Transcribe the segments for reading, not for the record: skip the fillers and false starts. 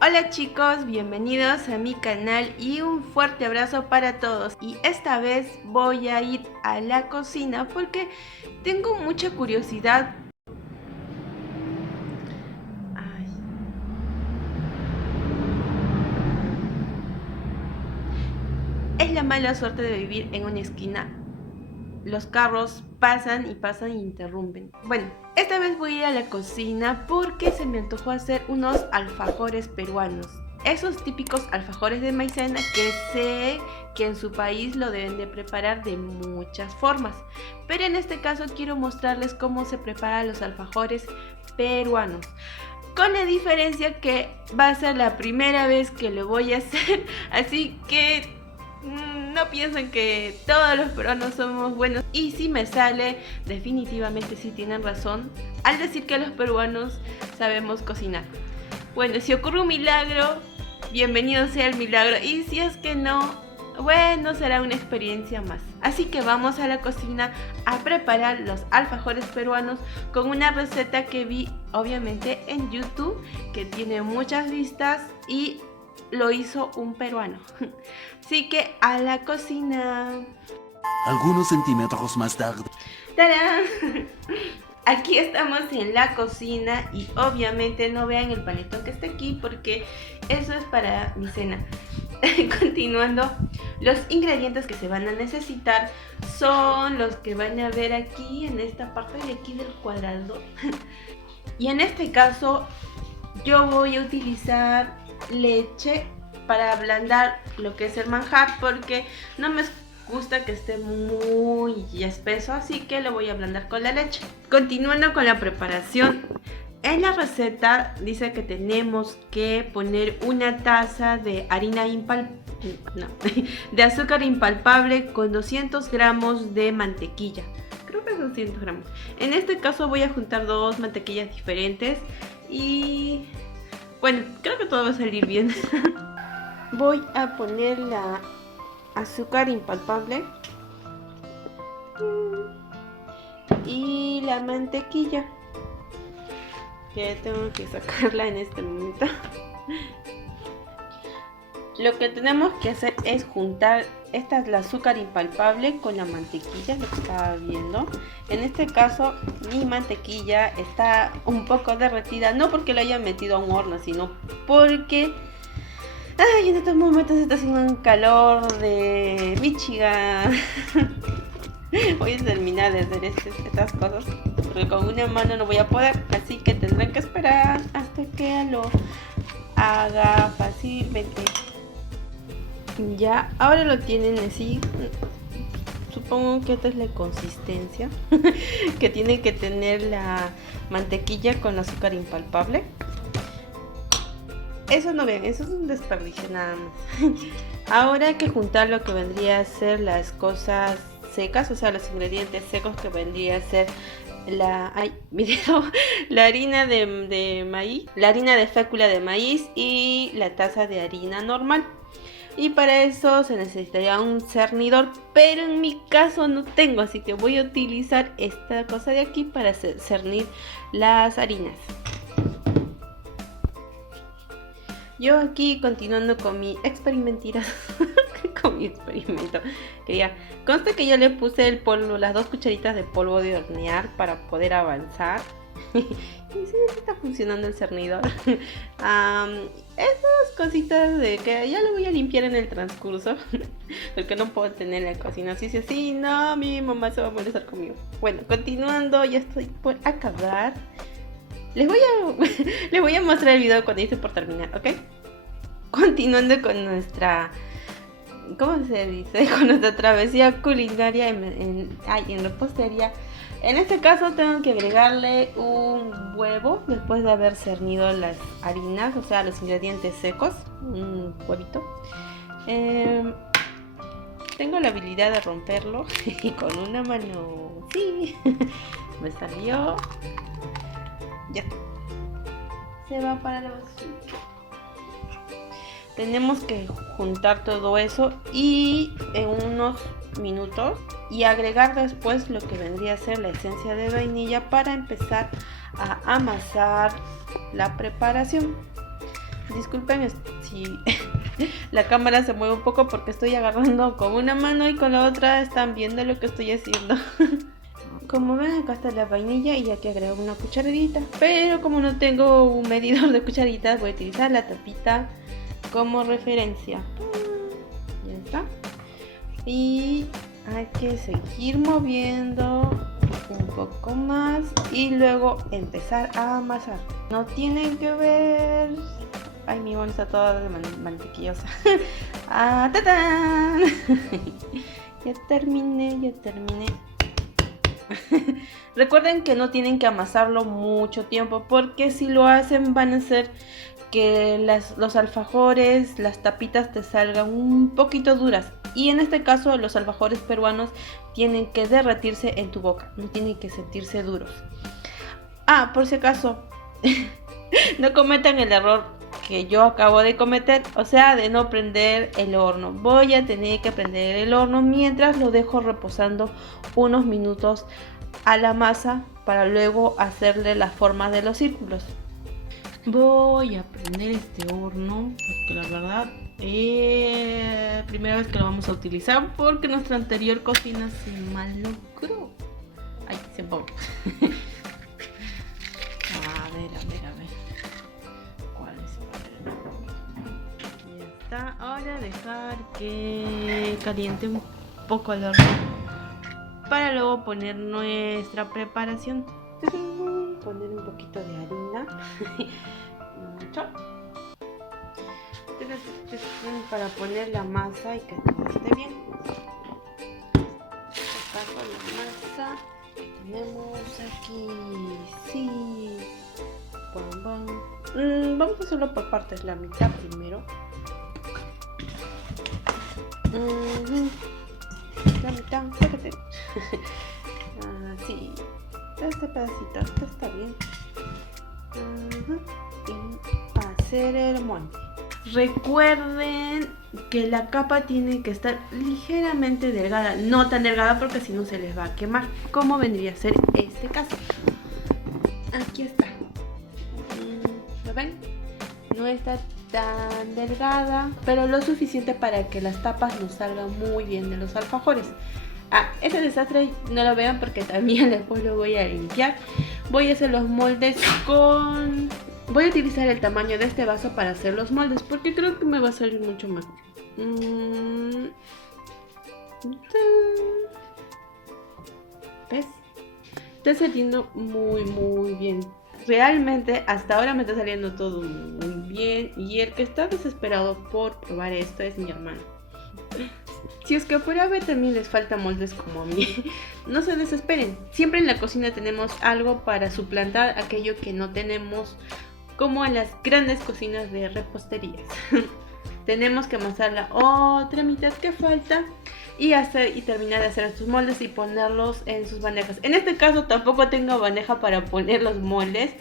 Hola chicos, bienvenidos a mi canal y un fuerte abrazo para todos. Y esta vez voy a ir a la cocina porque tengo mucha curiosidad. Ay. Es la mala suerte de vivir en una esquina. Los carros pasan y pasan e interrumpen. Bueno, esta vez voy a ir a la cocina porque se me antojó hacer unos alfajores peruanos. Esos típicos alfajores de maicena que sé que en su país lo deben de preparar de muchas formas. Pero en este caso quiero mostrarles cómo se preparan los alfajores peruanos. Con la diferencia que va a ser la primera vez que lo voy a hacer, así que no piensen que todos los peruanos somos buenos. Y si me sale, definitivamente sí tienen razón al decir que los peruanos sabemos cocinar. Bueno, si ocurre un milagro, bienvenido sea el milagro. Y si es que no, bueno, será una experiencia más. Así que vamos a la cocina a preparar los alfajores peruanos con una receta que vi obviamente en YouTube, que tiene muchas vistas y lo hizo un peruano. Así que a la cocina. Algunos centímetros más tarde. ¡Tarán! Aquí estamos en la cocina y obviamente no vean el paletón que está aquí porque eso es para mi cena. Continuando, los ingredientes que se van a necesitar son los que van a ver aquí en esta parte de aquí del cuadrado. Y en este caso yo voy a utilizar leche para ablandar lo que es el manjar porque no me gusta que esté muy espeso, así que lo voy a ablandar con la leche. Continuando con la preparación, en la receta dice que tenemos que poner una taza de de azúcar impalpable con 200 gramos de mantequilla. Creo que es 200 gramos. En este caso voy a juntar dos mantequillas diferentes y bueno, creo que todo va a salir bien. Voy a poner la azúcar impalpable y la mantequilla, que tengo que sacarla en este momento. Lo que tenemos que hacer es juntar, esta es la azúcar impalpable con la mantequilla, lo que estaba viendo. En este caso mi mantequilla está un poco derretida, no porque la haya metido a un horno, sino porque en estos momentos está haciendo un calor de Michigan. Voy a terminar de hacer estas cosas porque con una mano no voy a poder, así que tendrán que esperar hasta que lo haga fácilmente. Ya, ahora lo tienen así. Supongo que esta es la consistencia que tiene que tener la mantequilla con azúcar impalpable. Eso no vean, eso es un desperdicio nada más. Ahora hay que juntar lo que vendría a ser las cosas secas, o sea, los ingredientes secos, que vendría a ser la harina de maíz, la harina de fécula de maíz y la taza de harina normal. Y para eso se necesitaría un cernidor, pero en mi caso no tengo, así que voy a utilizar esta cosa de aquí para cernir las harinas. Yo aquí continuando con mi experimento. Consta que yo le puse el polvo, las 2 cucharitas de polvo de hornear para poder avanzar. Y sí está funcionando el cernidor. Esas cositas de que ya lo voy a limpiar en el transcurso, porque no puedo tener la cocina así, no, mi mamá se va a molestar conmigo. Bueno, continuando, ya estoy por acabar. Les voy a mostrar el video cuando esté por terminar, ¿ok? Continuando con nuestra, ¿cómo se dice? Con nuestra travesía culinaria en repostería. En este caso tengo que agregarle un huevo después de haber cernido las harinas, o sea, los ingredientes secos. Un huevito. Tengo la habilidad de romperlo y con una mano. Sí, me salió. Ya. Se va para la basura. Tenemos que juntar todo eso y en unos minutos y agregar después lo que vendría a ser la esencia de vainilla para empezar a amasar la preparación. Disculpen si la cámara se mueve un poco porque estoy agarrando con una mano y con la otra están viendo lo que estoy haciendo. Como ven, acá está la vainilla y aquí agrego una cucharadita. Pero como no tengo un medidor de cucharitas, voy a utilizar la tapita como referencia. Ya está. Y hay que seguir moviendo un poco más y luego empezar a amasar. No tienen que ver... Ay, mi mano está toda mantequillosa. ¡Ah, tatán! Ya terminé. Recuerden que no tienen que amasarlo mucho tiempo, porque si lo hacen van a hacer que los alfajores, las tapitas te salgan un poquito duras. Y en este caso los alfajores peruanos tienen que derretirse en tu boca, no tienen que sentirse duros. Ah, por si acaso, no cometan el error que yo acabo de cometer, o sea, de no prender el horno. Voy a tener que prender el horno mientras lo dejo reposando unos minutos a la masa para luego hacerle la forma de los círculos. Voy a prender este horno porque la verdad primera vez que lo vamos a utilizar porque nuestra anterior cocina se malogró. Ay, se empolvó. A ver. ¿Cuál es? Ya está. Ahora dejar que caliente un poco el horno para luego poner nuestra preparación. Poner un poquito de harina. Mucho. Para poner la masa y que todo esté bien. Acá con la masa que tenemos aquí. Sí. Vamos a hacerlo por partes, la mitad primero. La mitad, fíjate. Sí. Este pedacito, este está bien. Y hacer el molde. Recuerden que la capa tiene que estar ligeramente delgada, no tan delgada porque si no se les va a quemar, como vendría a ser este caso. Aquí está. ¿Lo ven? No está tan delgada, pero lo suficiente para que las tapas nos salgan muy bien de los alfajores. Ese desastre no lo vean porque también después lo voy a limpiar. Voy a hacer los moldes con... Voy a utilizar el tamaño de este vaso para hacer los moldes porque creo que me va a salir mucho mejor. ¿Ves? Está saliendo muy bien. Realmente hasta ahora me está saliendo todo muy bien. Y el que está desesperado por probar esto es mi hermano. Si es que fuera a ver también les falta moldes como a mí, no se desesperen. Siempre en la cocina tenemos algo para suplantar aquello que no tenemos, como en las grandes cocinas de reposterías. Tenemos que amasar la otra mitad que falta y terminar de hacer estos moldes y ponerlos en sus bandejas. En este caso tampoco tengo bandeja para poner los moldes,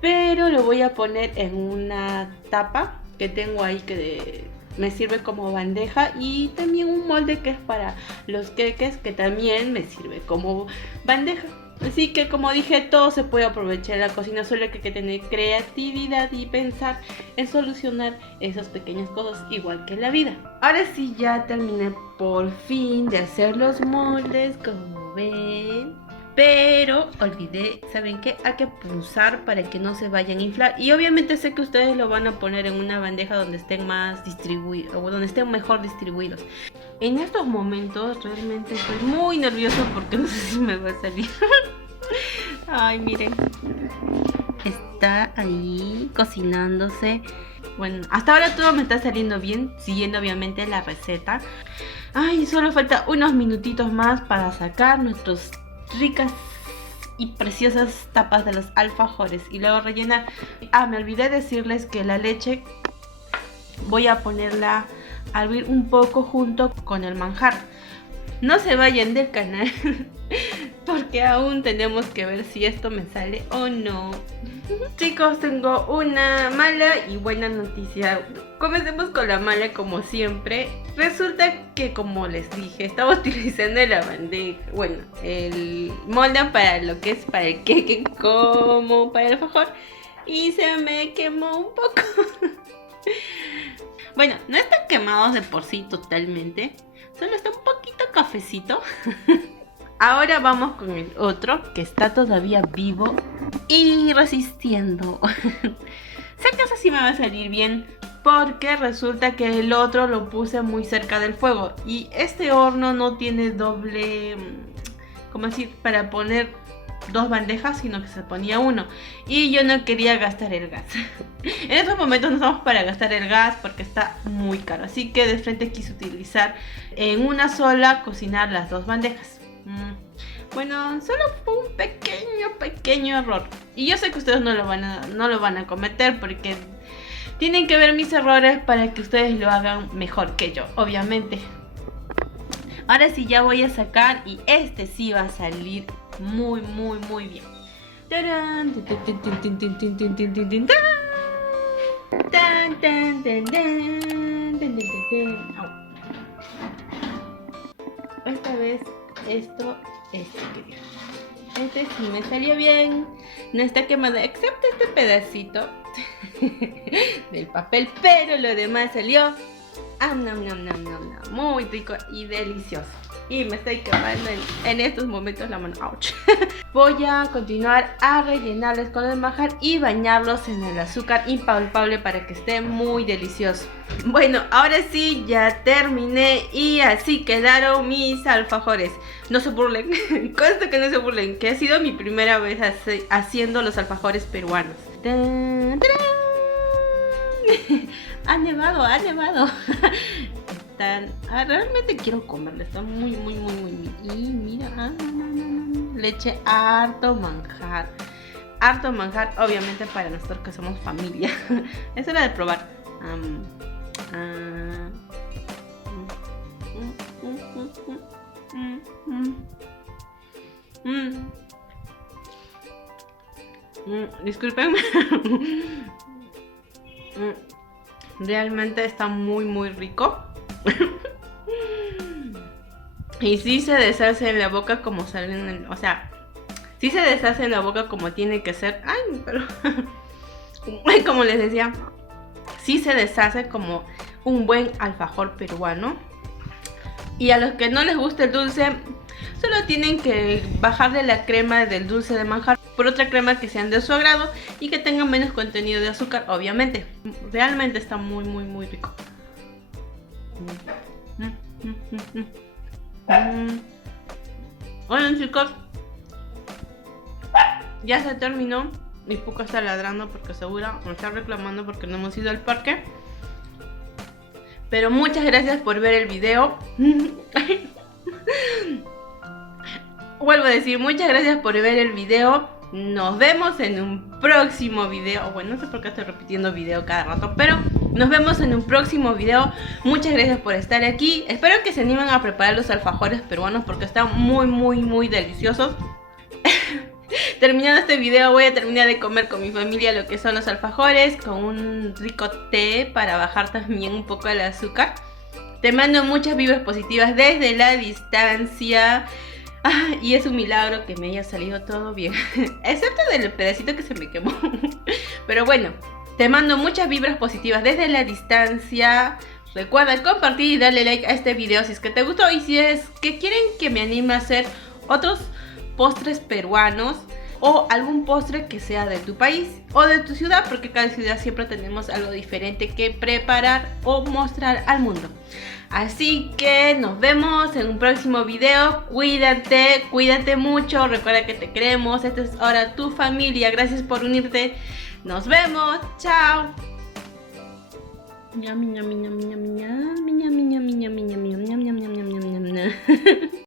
pero lo voy a poner en una tapa que tengo ahí que me sirve como bandeja, y también un molde que es para los queques que también me sirve como bandeja. Así que como dije, todo se puede aprovechar en la cocina, solo que hay que tener creatividad y pensar en solucionar esas pequeñas cosas, igual que en la vida. Ahora sí, ya terminé por fin de hacer los moldes, como ven. Pero olvidé, ¿saben qué? Hay que pulsar para que no se vayan a inflar. Y obviamente sé que ustedes lo van a poner en una bandeja donde estén más distribuidos, o donde estén mejor distribuidos. En estos momentos realmente estoy muy nerviosa porque no sé si me va a salir. Ay, miren. Está ahí cocinándose. Bueno, hasta ahora todo me está saliendo bien, siguiendo obviamente la receta. Ay, solo falta unos minutitos más para sacar nuestros ricas y preciosas tapas de los alfajores y luego rellenar. Me olvidé decirles que la leche voy a ponerla a hervir un poco junto con el manjar. No se vayan del canal porque aún tenemos que ver si esto me sale o no. Chicos, tengo una mala y buena noticia. Comencemos con la mala como siempre. Resulta que, como les dije, estaba utilizando la bandeja, bueno, el molde para lo que es para el queque como para el alfajor, y se me quemó un poco. Bueno, no está quemado de por sí totalmente. Solo está un poquito cafecito. Ahora vamos con el otro que está todavía vivo y resistiendo. Sé que eso sí me va a salir bien porque resulta que el otro lo puse muy cerca del fuego y este horno no tiene doble, ¿cómo decir? Para poner dos bandejas, sino que se ponía uno y yo no quería gastar el gas. En estos momentos no estamos para gastar el gas porque está muy caro, así que de frente quise utilizar en una sola cocinar las dos bandejas. Bueno, solo fue un pequeño error y yo sé que ustedes no lo van a cometer porque tienen que ver mis errores para que ustedes lo hagan mejor que yo, obviamente. Ahora sí ya voy a sacar y este sí va a salir muy bien. ¡Tarán! Esta vez esto este sí me salió bien, no está quemado excepto este pedacito del papel, pero lo demás salió muy rico y delicioso. Y me estoy quemando en estos momentos la mano. ¡Auch! Voy a continuar a rellenarles con el manjar y bañarlos en el azúcar impalpable para que esté muy delicioso. Bueno, ahora sí ya terminé y así quedaron mis alfajores. No se burlen, consta que no se burlen, que ha sido mi primera vez haciendo los alfajores peruanos. ¡Tan, tarán! Ha nevado. Realmente quiero comerla, está muy y mira, leche, harto manjar, obviamente para nosotros que somos familia. Es hora de probar. Disculpen. Realmente está muy rico. Y sí se deshace en la boca como salen en, o sea, sí se deshace en la boca como tiene que ser. Ay, pero como les decía, sí se deshace como un buen alfajor peruano. Y a los que no les gusta el dulce, solo tienen que bajarle la crema del dulce de manjar por otra crema que sean de su agrado y que tengan menos contenido de azúcar, obviamente. Realmente está muy rico. Oigan, chicos, ya se terminó. Mi Puka está ladrando porque segura me está reclamando porque no hemos ido al parque. Pero muchas gracias por ver el video. Vuelvo a decir, muchas gracias por ver el video. Nos vemos en un próximo video. Bueno, no sé por qué estoy repitiendo video cada rato, pero nos vemos en un próximo video. Muchas gracias por estar aquí. Espero que se animen a preparar los alfajores peruanos porque están muy deliciosos. Terminando este video voy a terminar de comer con mi familia lo que son los alfajores con un rico té para bajar también un poco el azúcar. Te mando muchas vibras positivas desde la distancia. Y es un milagro que me haya salido todo bien, excepto del pedacito que se me quemó. Pero bueno, te mando muchas vibras positivas desde la distancia. Recuerda compartir y darle like a este video si es que te gustó. Y si es que quieren que me anime a hacer otros postres peruanos o algún postre que sea de tu país o de tu ciudad, porque cada ciudad siempre tenemos algo diferente que preparar o mostrar al mundo. Así que nos vemos en un próximo video. Cuídate mucho. Recuerda que te queremos. Esta es ahora tu familia. Gracias por unirte. Nos vemos. Chao.